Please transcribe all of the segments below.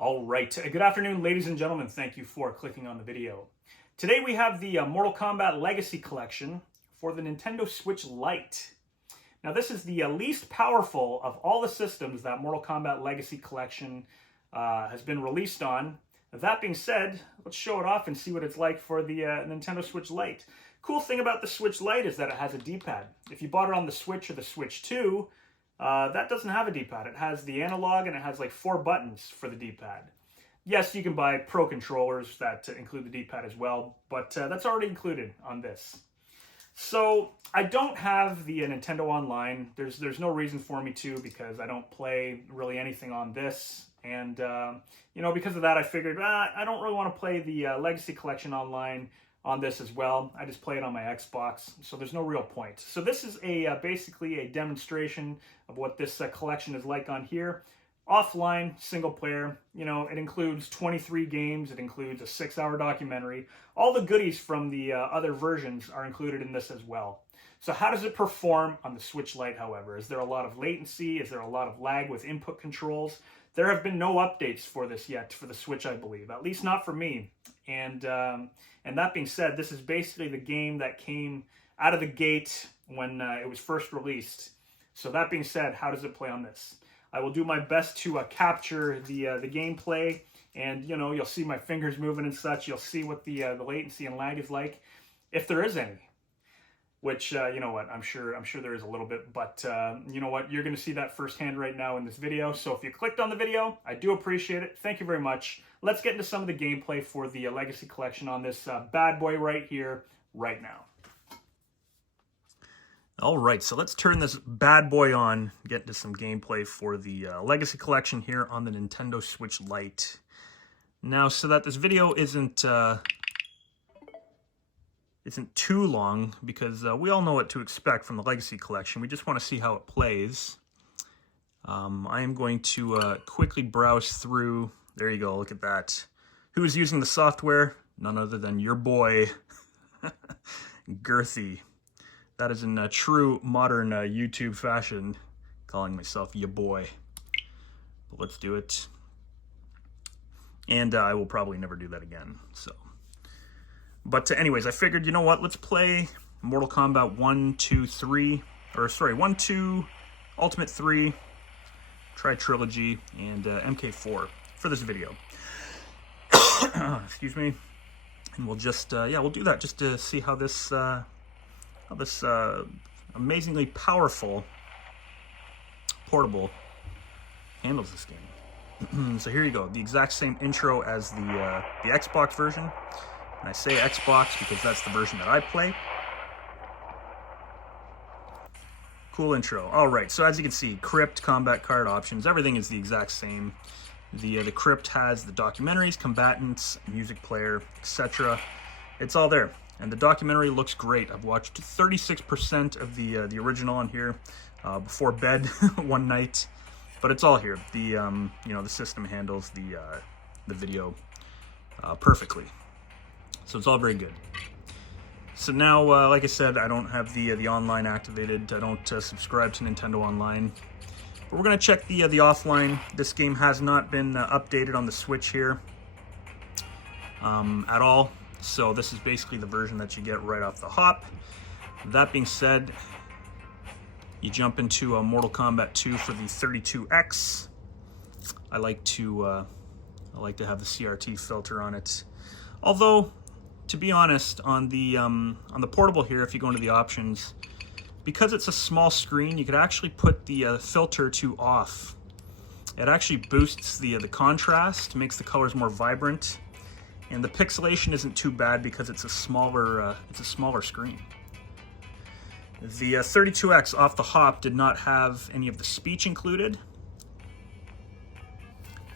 All right, good afternoon, ladies and gentlemen. Thank you for clicking on the video. Today we have the Mortal Kombat Legacy Collection for the Nintendo Switch Lite. Now this is the least powerful of all the systems that Mortal Kombat Legacy Collection has been released on. That being said, let's show it off and see what it's like for the Nintendo Switch Lite. Cool thing about the Switch Lite is that it has a D-pad. If you bought it on the Switch or the Switch 2, that doesn't have a D-pad. It has the analog and it has like 4 buttons for the D-pad. Yes, you can buy Pro controllers that include the D-pad as well, but that's already included on this. So I don't have the Nintendo Online. There's no reason for me to, because I don't play really anything on this. And, because of that, I figured I don't really want to play the Legacy Collection Online on this as well. I just play it on my Xbox, so there's no real point. So this is basically a demonstration of what this collection is like on here. Offline, single player, it includes 23 games, it includes a 6-hour documentary. All the goodies from the other versions are included in this as well. So how does it perform on the Switch Lite, however? Is there a lot of latency? Is there a lot of lag with input controls? There have been no updates for this yet, for the Switch, I believe. At least not for me. And that being said, this is basically the game that came out of the gate when it was first released. So that being said, how does it play on this? I will do my best to capture the gameplay, and you'll see my fingers moving and such. You'll see what the latency and lag is like, if there is any. Which I'm sure there is a little bit, but you know what? You're going to see that firsthand right now in this video. So if you clicked on the video, I do appreciate it. Thank you very much. Let's get into some of the gameplay for the Legacy Collection on this bad boy right here, right now. All right, so let's turn this bad boy on, get into some gameplay for the Legacy Collection here on the Nintendo Switch Lite. Now, so that this video isn't too long, because we all know what to expect from the Legacy Collection. We just want to see how it plays. I am going to quickly browse through. There you go, look at that. Who is using the software? None other than your boy, Girthy. That is in true modern YouTube fashion, calling myself ya boy. But let's do it. And I will probably never do that again, so. But anyways, I figured, you know what, let's play Mortal Kombat 1, 2, 3, or sorry, 1, 2, Ultimate 3, try Trilogy, and MK4 for this video. Excuse me. And we'll just, we'll do that just to see how this amazingly powerful portable handles this game. So here you go, the exact same intro as the Xbox version. And I say Xbox because that's the version that I play. Cool intro. All right, so as you can see, Crypt, combat card options, everything is the exact same. The Crypt has the documentaries, combatants, music player, etc. It's all there. And the documentary looks great. I've watched 36% of the original on here before bed one night, but it's all here. The the system handles the video perfectly, so it's all very good. So now, like I said, I don't have the online activated. I don't subscribe to Nintendo Online, but we're gonna check the offline. This game has not been updated on the Switch here at all. So this is basically the version that you get right off the hop. That being said, you jump into Mortal Kombat 2 for the 32X. I like to have the CRT filter on it. Although, to be honest, on the portable here, if you go into the options, because it's a small screen, you could actually put the filter to off. It actually boosts the contrast, makes the colors more vibrant. And the pixelation isn't too bad because it's a smaller screen. The 32X off the hop did not have any of the speech included.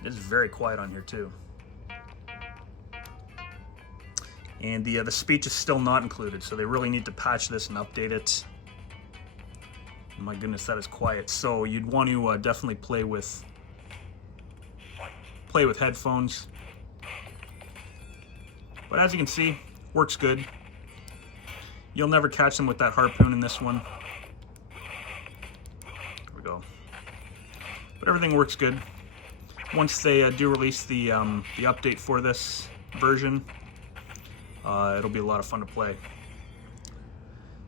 It is very quiet on here too. And the speech is still not included, so they really need to patch this and update it. My goodness, that is quiet. So you'd want to definitely play with headphones. But as you can see, works good. You'll never catch them with that harpoon in this one. There we go. But everything works good. once they do release the update for this version, it'll be a lot of fun to play.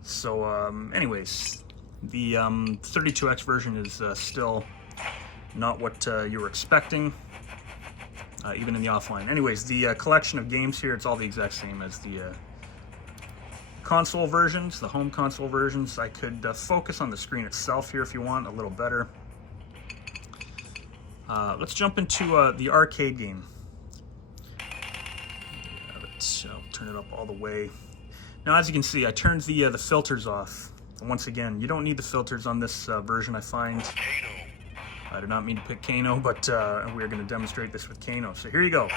So anyways, the 32X version is still not what you were expecting, even in the offline. Anyways, the collection of games here, it's all the exact same as the console versions, the home console versions. I could focus on the screen itself here if you want, a little better. Let's jump into the arcade game. I'll turn it up all the way. Now, as you can see, I turned the filters off. And once again, you don't need the filters on this version, I find. I did not mean to pick Kano, but we're going to demonstrate this with Kano. So here you go.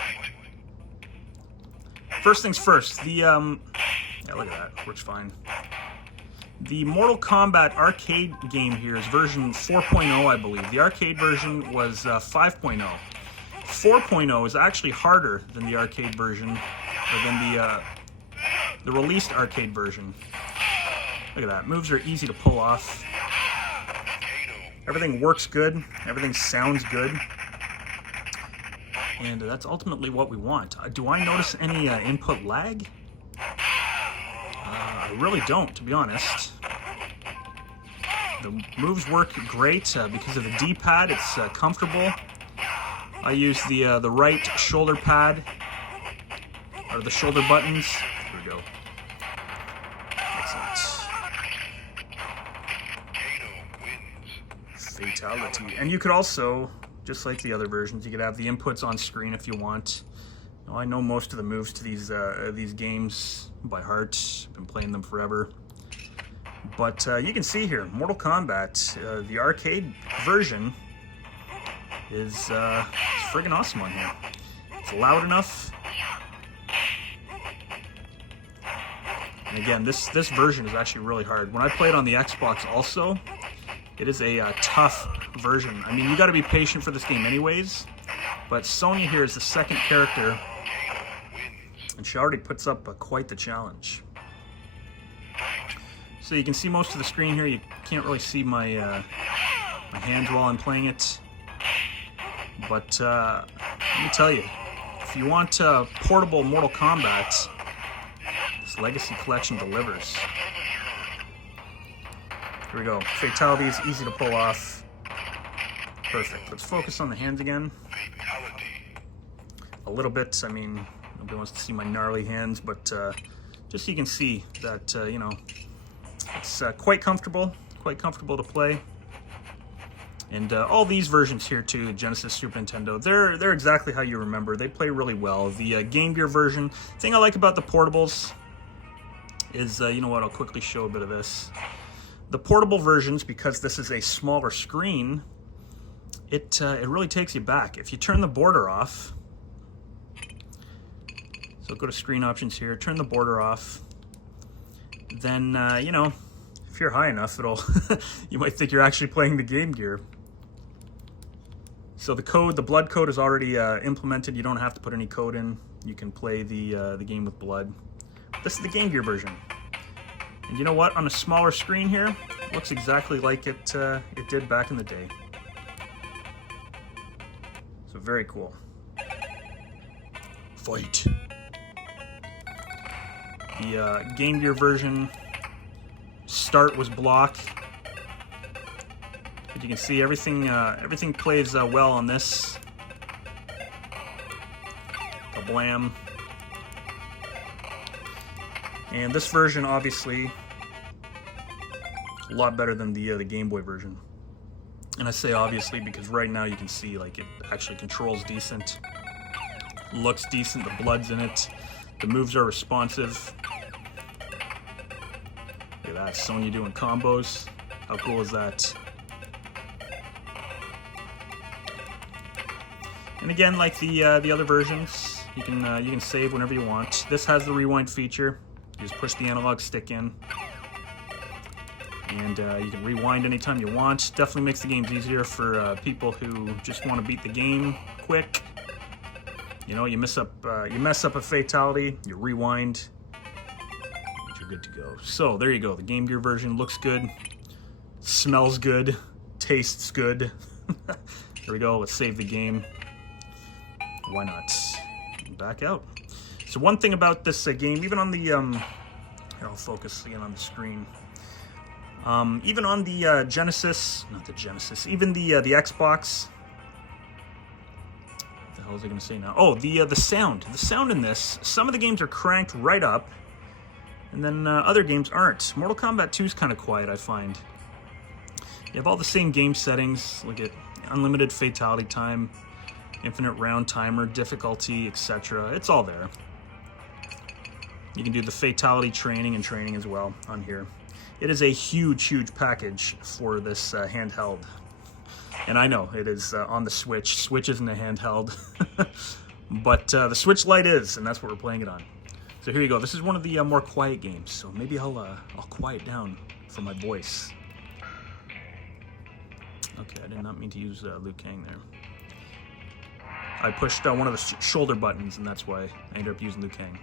First things first, the yeah, look at that, works fine. The Mortal Kombat arcade game here is version 4.0, I believe. The arcade version was 5.0. 4.0 is actually harder than the arcade version, or than the released arcade version. Look at that, moves are easy to pull off. Everything works good, everything sounds good. And that's ultimately what we want. Do I notice any input lag? I really don't, to be honest. The moves work great because of the D-pad. It's comfortable. I use the right shoulder pad, or the shoulder buttons. Here we go. Excellent. Fatality. And you could also, just like the other versions, you could have the inputs on screen if you want. Now, I know most of the moves to these games by heart. I've been playing them forever. But you can see here, Mortal Kombat, the arcade version is friggin' awesome on here. It's loud enough. And again, this version is actually really hard. When I played on the Xbox also, it is a tough version. I mean, you gotta be patient for this game anyways, but Sonya here is the second character, and she already puts up quite the challenge. So you can see most of the screen here. You can't really see my my hands while I'm playing it. But let me tell you, if you want portable Mortal Kombat, this Legacy Collection delivers. Here we go. Fatality is easy to pull off. Perfect. Let's focus on the hands again. A little bit. I mean, nobody wants to see my gnarly hands, but just so you can see that, you know, it's quite comfortable to play. And all these versions here too, Genesis, Super Nintendo, they're exactly how you remember. They play really well. The Game Gear version, thing I like about the portables is, you know what, I'll quickly show a bit of this. The portable versions, because this is a smaller screen, it really takes you back. If you turn the border off, so go to screen options here, turn the border off, then, you know, if you're high enough, it'll you might think you're actually playing the Game Gear. So the code, the blood code is already implemented. You don't have to put any code in. You can play the game with blood. This is the Game Gear version. And you know what? On a smaller screen here, it looks exactly like it did back in the day. So very cool. Fight. The Game Gear version, start was block. But you can see everything plays well on this. Kablam. And this version, obviously, a lot better than the Game Boy version. And I say obviously because right now you can see like it actually controls decent, looks decent, the blood's in it, the moves are responsive. Look at that, Sonya doing combos. How cool is that? And again, like the other versions, you can save whenever you want. This has the rewind feature. You just push the analog stick in, and you can rewind anytime you want. Definitely makes the games easier for people who just want to beat the game quick. You know, you mess up a fatality, you rewind, and you're good to go. So there you go. The Game Gear version looks good, smells good, tastes good. There we go. Let's save the game. why not? Back out. So one thing about this game, even on the, here, I'll focus again on the screen. Even on the Genesis, not the Genesis, even the Xbox. What the hell was I going to say now? Oh, the sound. The sound in this, some of the games are cranked right up, and then other games aren't. Mortal Kombat 2 is kind of quiet, I find. You have all the same game settings. Look at unlimited fatality time, infinite round timer, difficulty, etc. It's all there. You can do the fatality training and training as well on here. It is a huge, huge package for this handheld. And I know it is on the Switch. Switch isn't a handheld, but the Switch Lite is, and that's what we're playing it on. So here you go. This is one of the more quiet games, so maybe I'll quiet down for my voice. Okay, I did not mean to use Liu Kang there. I pushed one of the shoulder buttons, and that's why I ended up using Liu Kang.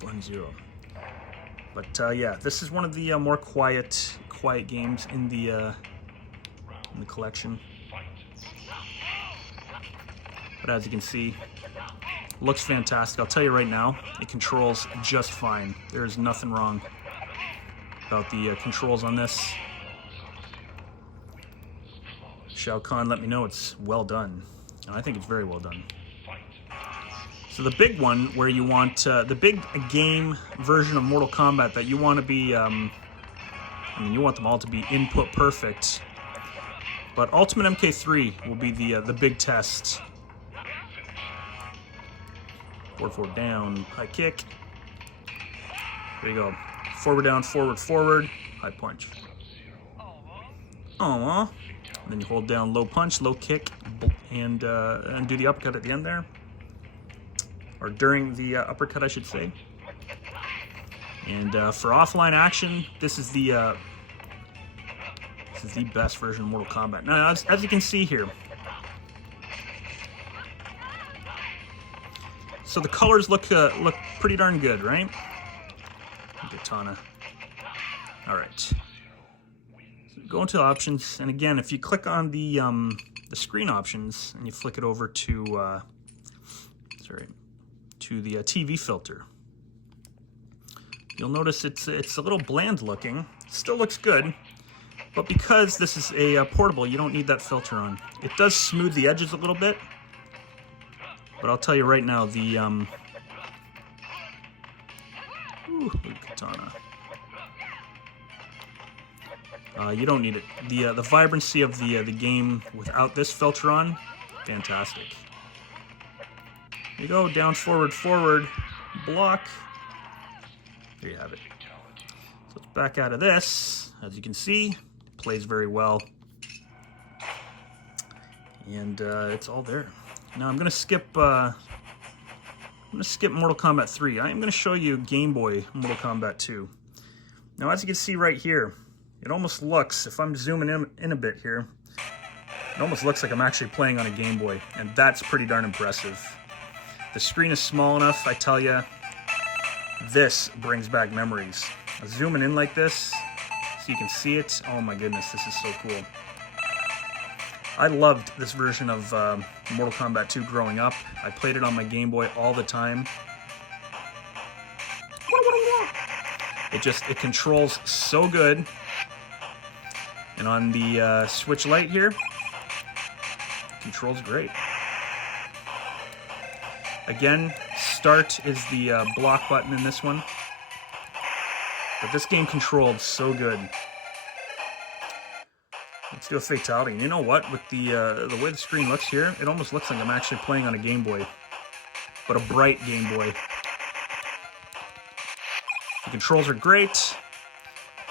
1-0. But yeah, this is one of the more quiet games in the collection. But as you can see, looks fantastic. I'll tell you right now, it controls just fine. There is nothing wrong about the controls on this. Shao Kahn let me know it's well done, and I think it's very well done. So the big one where you want, the big game version of Mortal Kombat that you want to be, I mean, you want them all to be input perfect, but Ultimate MK3 will be the big test. Forward down, high kick. There you go. Forward down, forward, high punch. Aww. And then you hold down low punch, low kick, and do the uppercut at the end there. Or during the uppercut, I should say. And for offline action, this is the best version of Mortal Kombat. Now, as you can see here, so the colors look pretty darn good, right? Katana. All right. So go into options, and again, if you click on the screen options and you flick it over to the TV filter, you'll notice it's a little bland looking. Still looks good, but because this is a portable, you don't need that filter on. It does smooth the edges a little bit, but I'll tell you right now, the katana. You don't need it. The vibrancy of the game without this filter on, fantastic. There you go, down, forward, block. There you have it. So let's back out of this. As you can see, it plays very well. And it's all there. Now I'm gonna skip Mortal Kombat 3. I am gonna show you Game Boy Mortal Kombat 2. Now as you can see right here, it almost looks, if I'm zooming in a bit here, it almost looks like I'm actually playing on a Game Boy, and that's pretty darn impressive. The screen is small enough, I tell you, this brings back memories. Zooming in like this, so you can see it, oh my goodness, this is so cool. I loved this version of Mortal Kombat 2 growing up. I played it on my Game Boy all the time. It controls so good. And on the Switch Lite here, it controls great. Again, start is the block button in this one. But this game controlled so good. Let's do a fatality. And you know what? With the way the screen looks here, it almost looks like I'm actually playing on a Game Boy. But a bright Game Boy. The controls are great.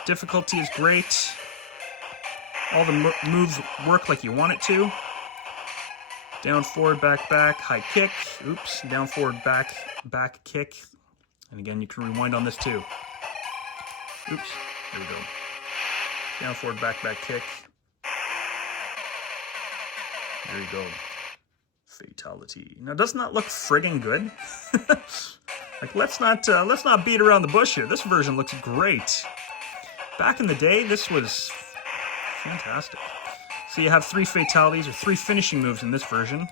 Difficulty is great. All the moves work like you want it to. Down, forward, back, high kick. Oops, down, forward, back, kick. And again, you can rewind on this too. Oops, there we go. Down, forward, back, kick. There you go. Fatality. Now, doesn't that look friggin' good? Like, let's not beat around the bush here. This version looks great. Back in the day, this was fantastic. So you have 3 fatalities, or 3 finishing moves in this version.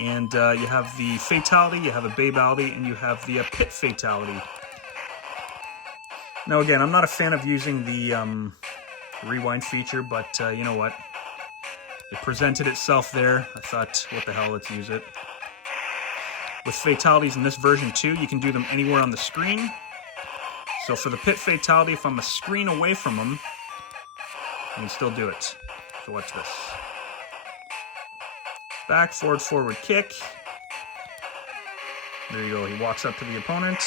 And you have the Fatality, you have a Babality, and you have the Pit Fatality. Now again, I'm not a fan of using the rewind feature, but you know what? It presented itself there. I thought, what the hell, let's use it. With Fatalities in this version too, you can do them anywhere on the screen. So for the Pit Fatality, if I'm a screen away from them, I can still do it. So watch this. Back, forward, forward kick. There you go. He walks up to the opponent.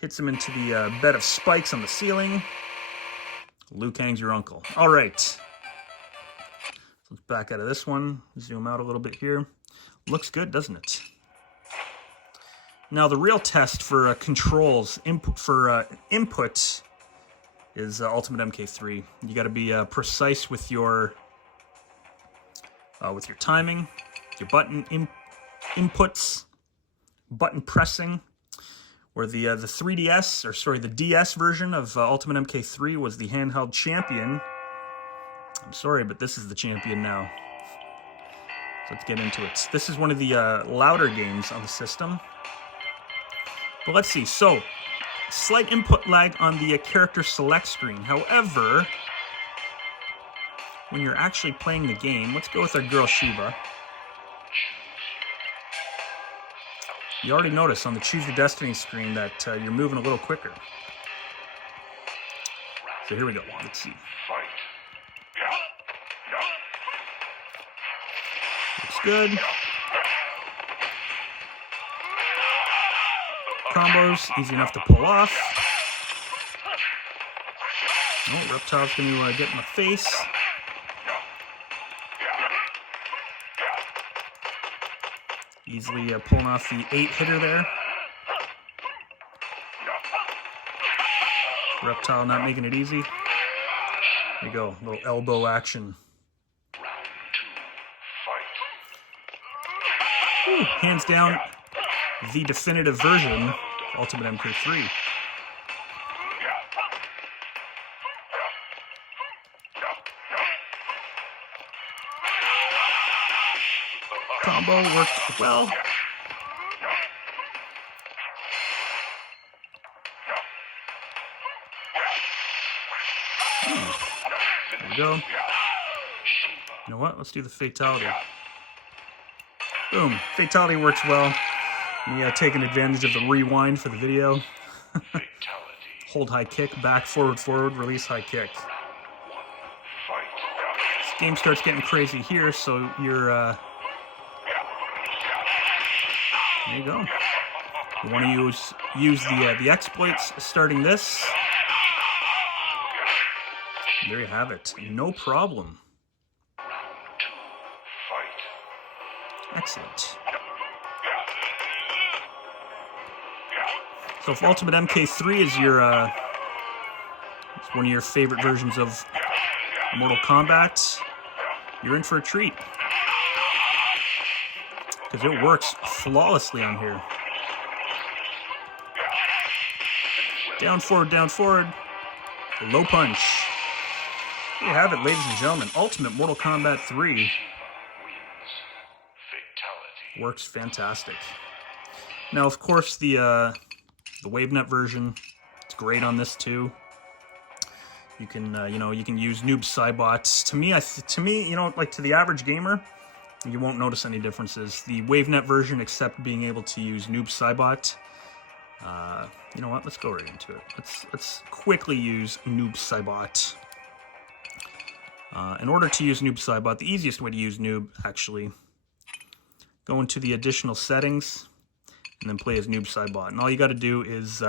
Hits him into the bed of spikes on the ceiling. Liu Kang's your uncle. All right. So let's back out of this one. Zoom out a little bit here. Looks good, doesn't it? Now the real test for controls, input is Ultimate MK3. You got to be precise with your timing, your button inputs, button pressing. Where the 3DS, or sorry, the DS version of Ultimate MK3 was the handheld champion. I'm sorry, but this is the champion now. So let's get into it. This is one of the louder games on the system. But let's see. So, slight input lag on the character select screen. However, when you're actually playing the game, let's go with our girl Shiva. You already notice on the Choose Your Destiny screen that you're moving a little quicker. So here we go. Let's see. Looks good. Combos, easy enough to pull off. Oh, Reptile's going to get in the face. Easily pulling off the 8-hitter there. Reptile not making it easy. There you go, little elbow action. Ooh, hands down, the definitive version of Ultimate MK3. Combo worked well. There we go. You know what? Let's do the Fatality. Boom. Fatality works well. Me taking advantage of the rewind for the video. Hold high kick, back, forward, forward, release high kick. This game starts getting crazy here, so you're... There you go. You want to use the exploits starting this. There you have it. No problem. Excellent. So if Ultimate MK3 is your it's one of your favorite versions of Mortal Kombat, you're in for a treat. Because it works flawlessly on here. Down, forward, low punch. There you have it, ladies and gentlemen. Ultimate Mortal Kombat 3 works fantastic. Now, of course, the WaveNet version, it's great on this too. You can, you can use Noob Saibot. To me, like to the average gamer, you won't notice any differences. The WaveNet version, except being able to use Noob Saibot. You know what? Let's go right into it. Let's quickly use Noob Saibot. In order to use Noob Saibot, the easiest way to use Noob, actually, go into the additional settings and then play as Noob Saibot. And all you got to do is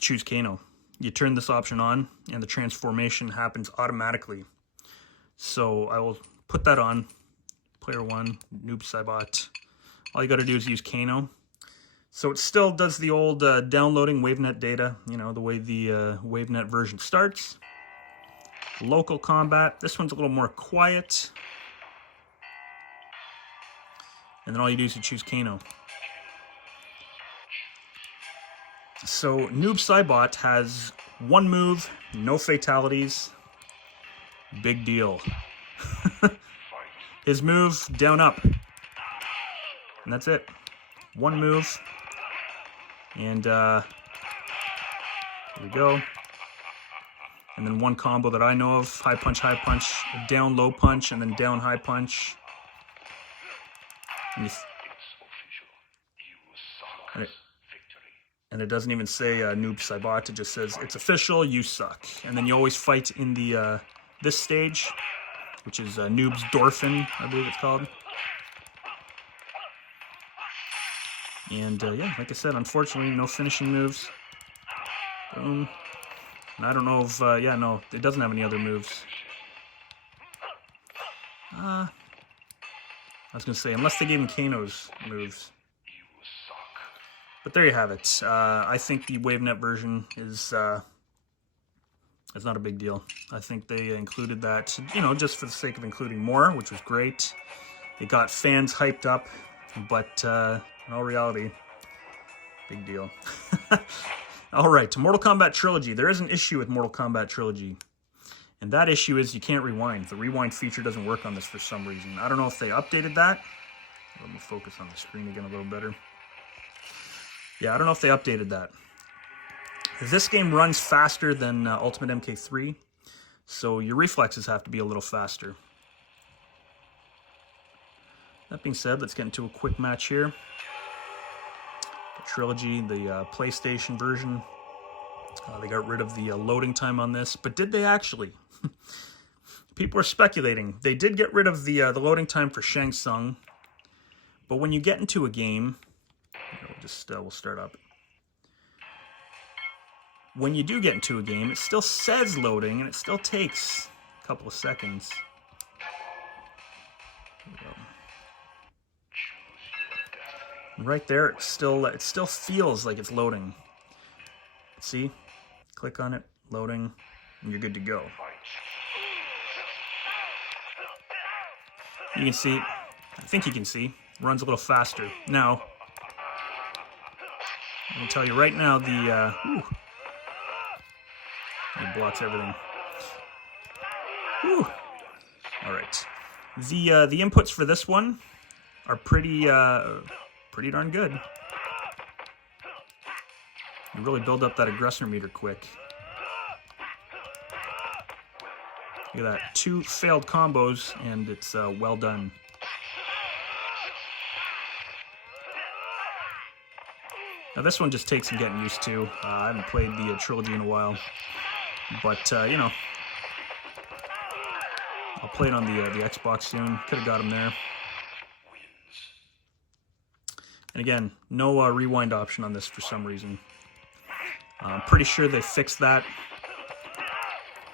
choose Kano. You turn this option on, and the transformation happens automatically. So I will put that on. Player 1, Noob Saibot. All you got to do is use Kano. So it still does the old downloading WaveNet data, the way the WaveNet version starts. Local combat. This one's a little more quiet. And then all you do is you choose Kano. So Noob Saibot has one move, no fatalities. Big deal. His move, down, up. And that's it. One move. And here we go. And then one combo that I know of, high punch, down, low punch, and then down, high punch. And it doesn't even say Noob Saibot, it just says, it's official, you suck. And then you always fight in the this stage, which is Noob's Dorphin, I believe it's called. And yeah, like I said, unfortunately, no finishing moves. Boom. And I don't know if, yeah, no, it doesn't have any other moves. I was going to say, unless they gave him Kano's moves. But there you have it. I think the WaveNet version is not a big deal. I think they included that, you know, just for the sake of including more, which was great. It got fans hyped up, but in all reality, big deal. All right, to Mortal Kombat Trilogy. There is an issue with Mortal Kombat Trilogy, and that issue is you can't rewind. The rewind feature doesn't work on this for some reason. I don't know if they updated that. Let me focus on the screen again a little better. Yeah, I don't know if they updated that. This game runs faster than Ultimate MK3, so your reflexes have to be a little faster. That being said, let's get into a quick match here. The Trilogy, the PlayStation version. They got rid of the loading time on this, but did they actually? People are speculating. They did get rid of the loading time for Shang Tsung, but when you get into a game, we'll start up. When you do get into a game, it still says loading, and it still takes a couple of seconds. Right there, it still feels like it's loading. See? Click on it, loading, and you're good to go. You can see, I think you can see, runs a little faster. Now, I'm going to tell you right now, it blocks everything. Whew. All right. The inputs for this one are pretty darn good. You really build up that aggressor meter quick. Look at that. 2 failed combos, and it's well done. Now this one just takes some getting used to. I haven't played the Trilogy in a while, but you know, I'll play it on the Xbox soon. Could have got him there. And again, no rewind option on this for some reason. I'm pretty sure they fixed that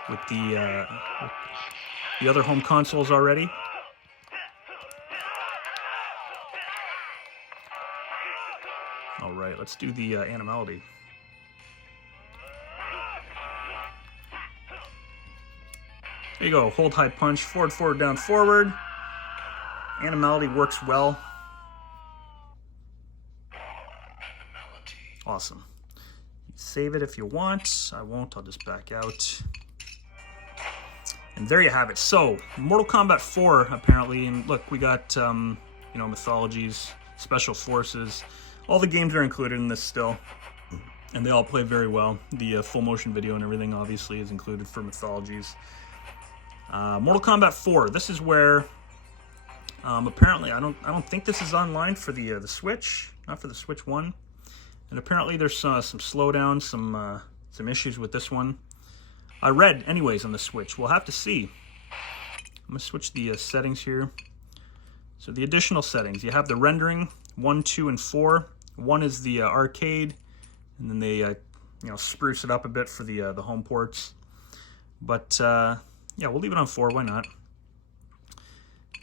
with the other home consoles already. All right, let's do the animality. There you go, hold high punch, forward, forward, down, forward. Animality works well. Awesome. Save it if you want. I won't, I'll just back out. And there you have it. So, Mortal Kombat 4, apparently, and look, we got, you know, mythologies, special forces. All the games are included in this still, and they all play very well. The full motion video and everything, obviously, is included for mythologies. Mortal Kombat 4, this is where, apparently, I don't think this is online for the Switch, not for the Switch 1. And apparently there's some slowdowns, some issues with this one. I read, anyways, on the Switch. We'll have to see. I'm going to switch the settings here. So the additional settings. You have the rendering, 1, 2, and 4. 1 is the arcade, and then they you know, spruce it up a bit for the home ports. But yeah, we'll leave it on 4. Why not?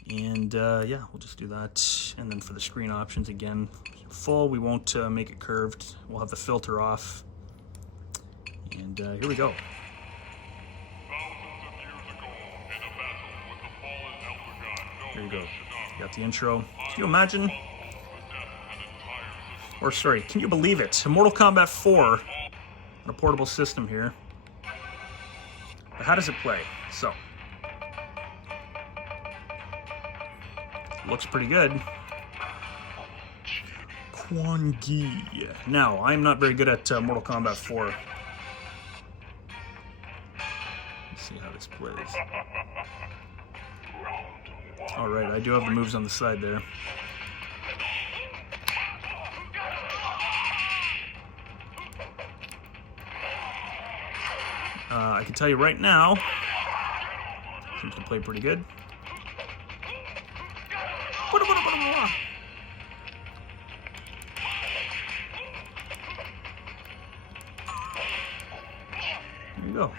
And yeah, we'll just do that. And then for the screen options, again, full. We won't make it curved. We'll have the filter off. And here we go. Here you go. You got the intro. Can you imagine? Or sorry, can you believe it? Mortal Kombat 4 on a portable system here. But how does it play? So, Looks pretty good. Quan Gi. Now, I'm not very good at Mortal Kombat 4. Let's see how this plays. Alright, I do have the moves on the side there. I can tell you right now, seems to play pretty good. There you go.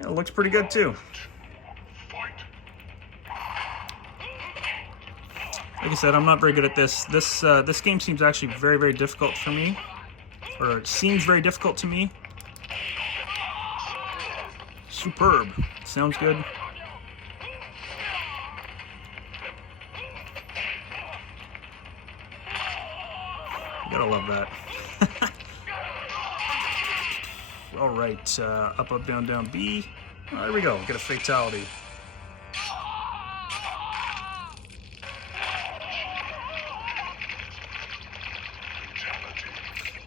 Yeah, it looks pretty good too. Like I said, I'm not very good at this. This game seems actually very, very difficult for me. Or it seems very difficult to me. Superb. Sounds good. You gotta love that. Alright, up, up, down, down, B. Oh, there we go. Get a fatality.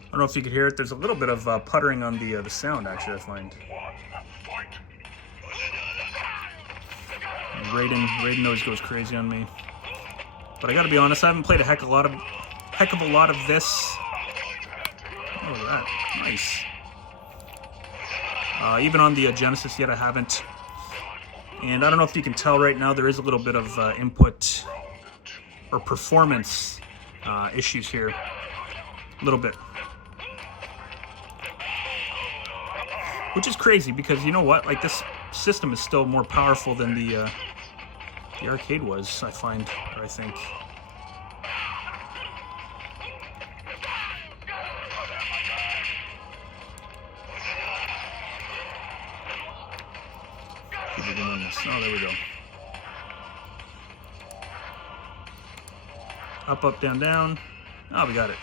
I don't know if you could hear it. There's a little bit of puttering on the sound, actually, I find. Raiden always goes crazy on me. But I gotta be honest, I haven't played a heck of a lot of this. Oh, look at that. Nice. Even on the Genesis yet, I haven't. And I don't know if you can tell right now, there is a little bit of input or performance issues here. A little bit. Which is crazy because you know what? Like, this system is still more powerful than the arcade was, I find, or I think. Oh, there we go. Up, up, down, down. Oh, we got it.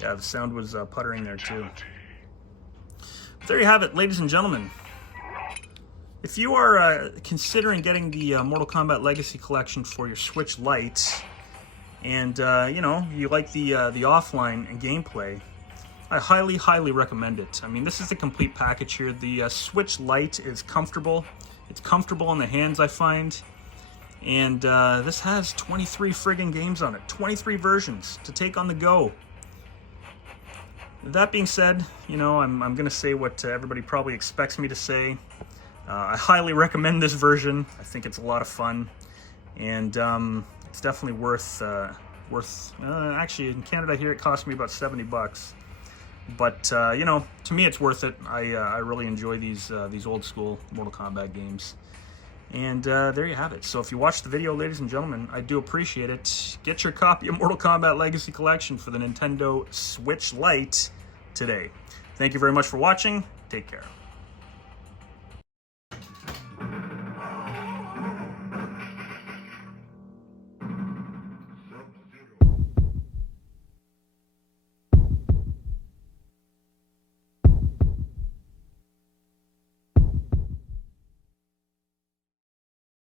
Yeah, the sound was puttering there too. But there you have it, ladies and gentlemen. If you are considering getting the Mortal Kombat Legacy Collection for your Switch Lite, and you know, you like the offline gameplay, I highly, highly recommend it. I mean, this is the complete package here. The Switch Lite is comfortable. It's comfortable in the hands, I find. And this has 23 friggin' games on it. 23 versions to take on the go. That being said, you know, I'm going to say what everybody probably expects me to say. I highly recommend this version. I think it's a lot of fun. And it's definitely worth actually, in Canada here, it cost me about $70. But, you know, to me it's worth it. I really enjoy these old school Mortal Kombat games. And there you have it. So if you watched the video, ladies and gentlemen, I do appreciate it. Get your copy of Mortal Kombat Legacy Collection for the Nintendo Switch Lite today. Thank you very much for watching. Take care.